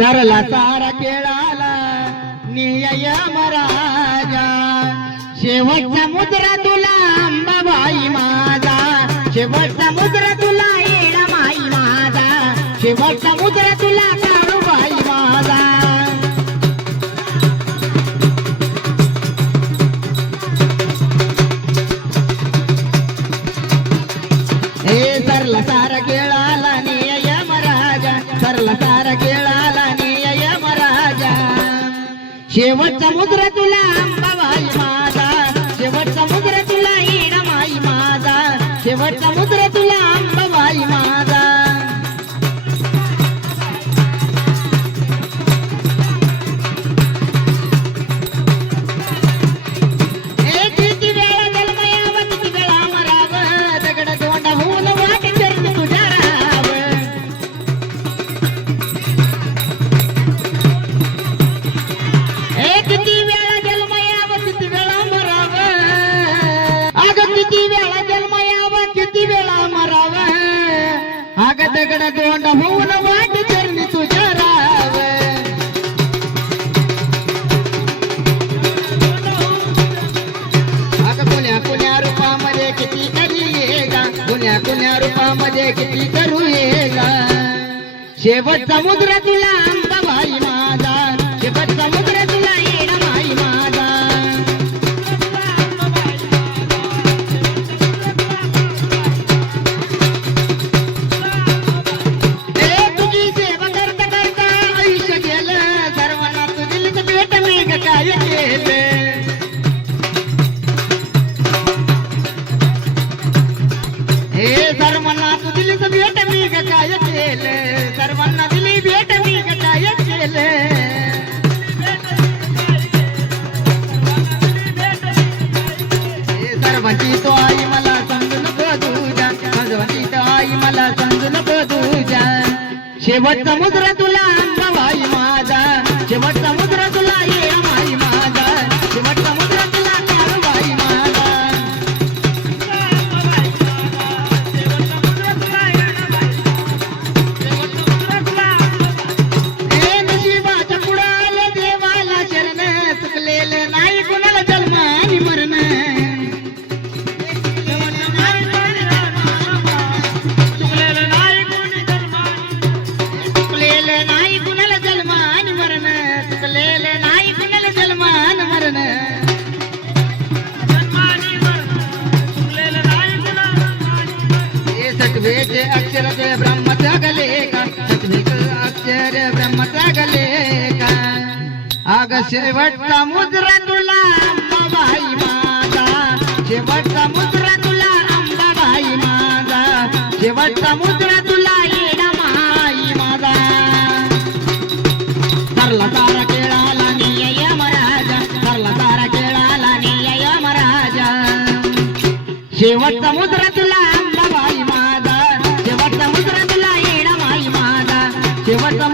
सरला सारा केळाला निय महाराजा शेवटचा मुद्रा तुला अंबाबाई माझा शेवटचा मुद्रा तुला येडा माई माझा शेवटचा मुद्रा तुला काळूबाई माझा हे सरला सारा केळाला निय महाराजा सरला सारा केळाला निय महाराजा शेवटचा मुद्रा तुला अंबाबाई माझा शेवटचा मुद्रा तुला येडा माई माझा शेवटचा मुद्रा तुला अंबाबाई माझा किती वेळा जन्मयावा किती वेळा मराव दगड तोंडा होऊन वाट चरण तुझ्या राव किती वेळा जन्मयावा किती वेळा मराव अगं किती वेळा जन्मयावा किती वेळा मराव अगं दगड तोंडा होऊन वाट चरण तुझ्या राव कुण्या रूपामध्ये किती करू येगा कुण्या रूपामध्ये किती करू येगा शेवटचा मुद्रा तुला अंबाबाई माझा शेवटचा मुद्रा तुला येडा माई माझा तुझी सेवा करता करता आयुष्य गेलं सर्वांना तू दिलीच भेट मी काय केलं हे सर्वांना तू दिलीच भेट मी काय केलं सर्वांना दिली भेट मी काय केलं हे सर्वांची तो आई मला समजून तुझ्या सर्वांची तो आई मला समजून तुझ्या शेवटचा मुद्रा तुला अंबाबाई माझा शेवटचा मुद्रा तुला ये माई माझा शेवटचा मुद्रा तुला काळूबाई माझा नाही कुणाला जन्म आणि मरण चुकलेलं नाही कुणाला जन्म आणि मरण चुकलेलं नाही कुणाला जन्म आणि मरण हे सटवेचे अक्षर ते ब्रह्मच्या गले का सटवेचे अक्षर ब्रह्मच्या गले का अग शेवटचा मुद्रा तुला अंबाबाई माझा शेवटचा मुद्रा तुला अंबाबाई माझा शेवटचा मुद्रा तुला येडा माई माझा सरला सारा केळाला निय महाराजा सरला सारा केळाला निय महाराजा शेवटचा मुद्रा तुला अंबाबाई माझा शेवटचा मुद्रा तुला येडा माई माझा शेवटचा